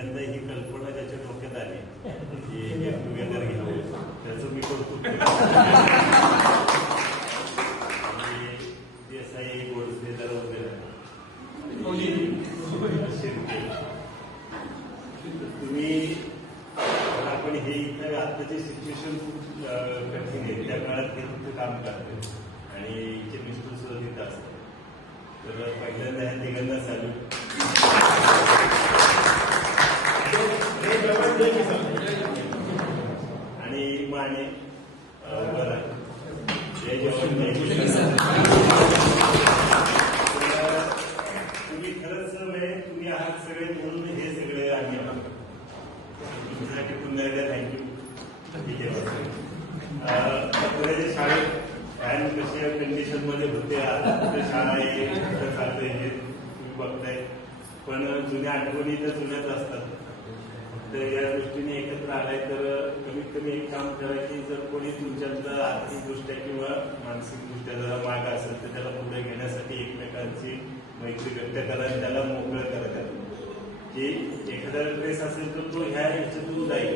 पहिल्यांदा ही कल्पना त्याच्या डोक्यात आली की गेट टुगेदर घ्यावं, त्याचं मी कौतुक देसाई गोडसे जरा वगैरे तुम्ही आपण हे इथं आताची सिच्युएशन खूप कठीण आहे, त्या काळात ते तिथं काम करते आणि इथे मिस्टर सुद्धा तिथं असते. तर पहिल्यांदा ह्या तिघांना चालू आणि माने बरं जय जवान तुम्ही खरंच तुम्ही आहात सगळे म्हणून हे सगळे आम्ही तुमच्यासाठी पुन्हा एकदा थँक्यू. ठीक आहे, शाळेत फॅन कशा कंडिशन मध्ये होते, आता शाळा आहे चालतंय हे तुम्ही बघताय, पण जुन्या आठवणी तर जुन्याच असतात. तर या दृष्टीने एकत्र आलाय तर कमीत कमी एक काम करा की जर कोणी तुमच्यातलं आर्थिकदृष्ट्या किंवा मानसिकदृष्ट्या जरा माग असेल तर त्याला पुढे घेण्यासाठी एकमेकांची मैत्री व्यक्त करा आणि त्याला मोकळं करा की एखादा ड्रेस असेल तर तो ह्या ह्याच्यातून जाईल.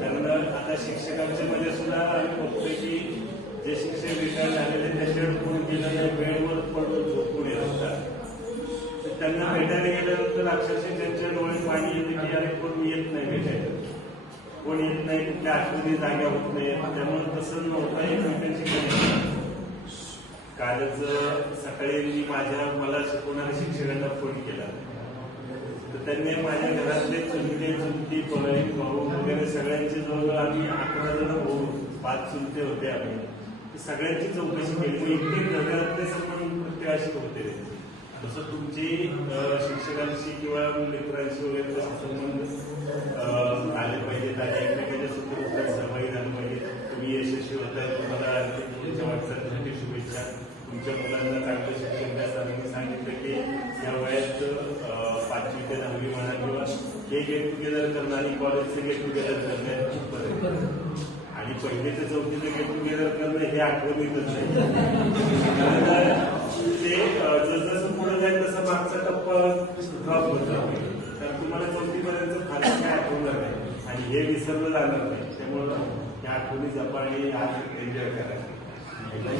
कारण आता शिक्षकांच्या मध्ये सुद्धा आम्ही बघतोय की जे शिक्षक रिटायर झालेले त्याच्यावर कोण गेलेल्या बेडवर पडून झोपून येत असतात. त्यांना भेटायला गेल्यानंतर अक्षरशः त्यांच्या डोळ्यात पाणी येते की अरे कोण येत नाही भेटायला, कोण येत नाही, कुठल्या आठवणी जाग्या होत नाही. त्यामुळे तसं नव्हतं एकमेकांची. कालच सकाळी मी मला शिकवणाऱ्या शिक्षकांना फोन केला तर त्यांनी माझ्या घरातले चुलते चुलती पळी भाऊ वगैरे सगळ्यांचे जवळ आम्ही 11 जण भाऊ 5 चुलते होते आम्ही, सगळ्यांची चौकशी केली. मग इतके घरातले संबंध प्रत्येकाशी होते. तसं तुमची शिक्षकांशी किंवा मित्रांशी वगैरे तसे संबंध आले पाहिजेत आणि एकमेकांच्या सुखदुःखात सहभागी झाले पाहिजे. तुम्ही यशस्वी होताय, तुम्हाला तुमच्या वाटचालीसाठी शुभेच्छा. तुमच्या मुलांना चांगलं शिक्षण द्या. मी सांगितलं की या वयात 5वी ते 10वी म्हणा किंवा हे गेट टुगेदर करणं आणि कॉलेजचं गेट टुगेदर करणं खूप फरक आहे. आणि 1ली ते 4थीचं गेट टुगेदर करणं हे आठवणीतच नाही. ते जसं पुढे जाईल तसं मागचा टप्पा ड्रॉप होत जातो. तर तुम्हाला 4थी पर्यंत फारसं काय आठवणार नाही आणि हे विसरलं जाणार नाही. त्यामुळं या आठवणी जपा आणि आज एन्जॉय करा.